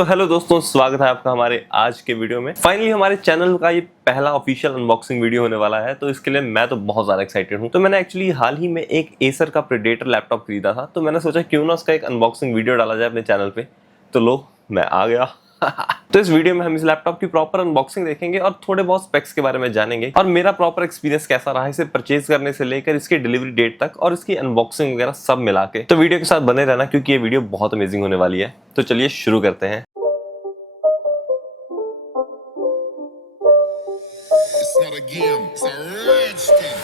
तो हेलो दोस्तों, स्वागत है आपका हमारे आज के वीडियो में। फाइनली हमारे चैनल का ये पहला ऑफिशियल अनबॉक्सिंग वीडियो होने वाला है, तो इसके लिए मैं तो बहुत ज्यादा एक्साइटेड हूँ। तो मैंने एक्चुअली हाल ही में एक एसर का प्रेडेटर लैपटॉप खरीदा था, तो मैंने सोचा क्यों ना उसका एक अनबॉक्सिंग वीडियो डाला जाए अपने चैनल पे। तो लो, मैं आ गया। तो इस वीडियो में हम इस लैपटॉप की प्रॉपर अनबॉक्सिंग देखेंगे और थोड़े बहुत स्पेक्स के बारे में जानेंगे और मेरा प्रॉपर एक्सपीरियंस कैसा रहा इसे परचेज करने से लेकर इसकी डिलीवरी डेट तक और इसकी अनबॉक्सिंग वगैरह सब मिला के। तो वीडियो के साथ बने रहना क्योंकि ये वीडियो बहुत अमेजिंग होने वाली है। तो चलिए शुरू करते हैं। It's not a game, it's a rich thing.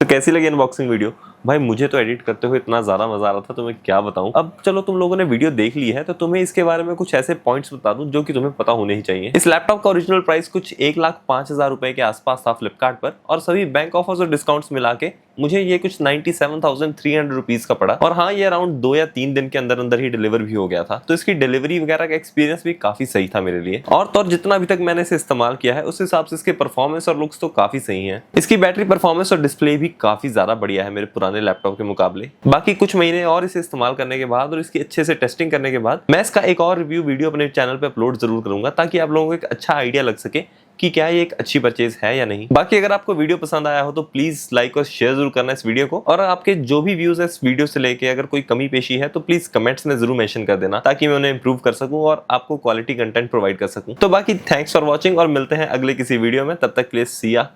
तो कैसी लगी अनबॉक्सिंग वीडियो? भाई मुझे तो एडिट करते हुए इतना ज्यादा मजा आ रहा था, तो मैं क्या बताऊं। अब चलो, तुम लोगों ने वीडियो देख ली है तो तुम्हें इसके बारे में कुछ ऐसे पॉइंट्स बता दूं जो कि तुम्हें पता होने ही चाहिए। इस लैपटॉप का ओरिजिनल प्राइस कुछ 1,05,000 रुपए के आसपास था फ्लिपकार्ट पर, और सभी बैंक ऑफर्स और डिस्काउंट्स मिला के मुझे ये कुछ 97,300 रुपीज का पड़ा। और हाँ, ये अराउंड 2 या 3 दिन के अंदर अंदर ही डिलीवर भी हो गया था। तो इसकी डिलीवरी वगैरह का एक्सपीरियंस भी काफी सही था मेरे लिए। और तो जितना अभी तक मैंने इसे इस्तेमाल किया है उस हिसाब से इसके परफॉर्मेंस और लुक्स तो काफी सही है। इसकी बैटरी परफॉर्मेंस और डिस्प्ले भी काफी ज्यादा बढ़िया है मेरे पुराने लैपटॉप के मुकाबले। बाकी कुछ महीने और इसे इस्तेमाल करने के बाद और इसकी अच्छे से टेस्टिंग करने के बाद मैं इसका एक और रिव्यू वीडियो अपने चैनल पे अपलोड जरूर करूंगा, ताकि आप लोगों को एक अच्छा आइडिया लग सके कि क्या ये एक अच्छी परचेज है या नहीं। बाकी अगर आपको वीडियो पसंद आया हो तो प्लीज लाइक और शेयर जरूर करना इस वीडियो को। और आपके जो भी व्यूज है इस वीडियो से लेके अगर कोई कमी पेशी है तो प्लीज कमेंट्स में जरूर मेंशन कर देना, ताकि मैं उन्हें इंप्रूव कर सकूं और आपको क्वालिटी कंटेंट प्रोवाइड कर सकूं। तो बाकी थैंक्स फॉर वॉचिंग और मिलते हैं अगले किसी वीडियो में। तब तक के लिए सी या।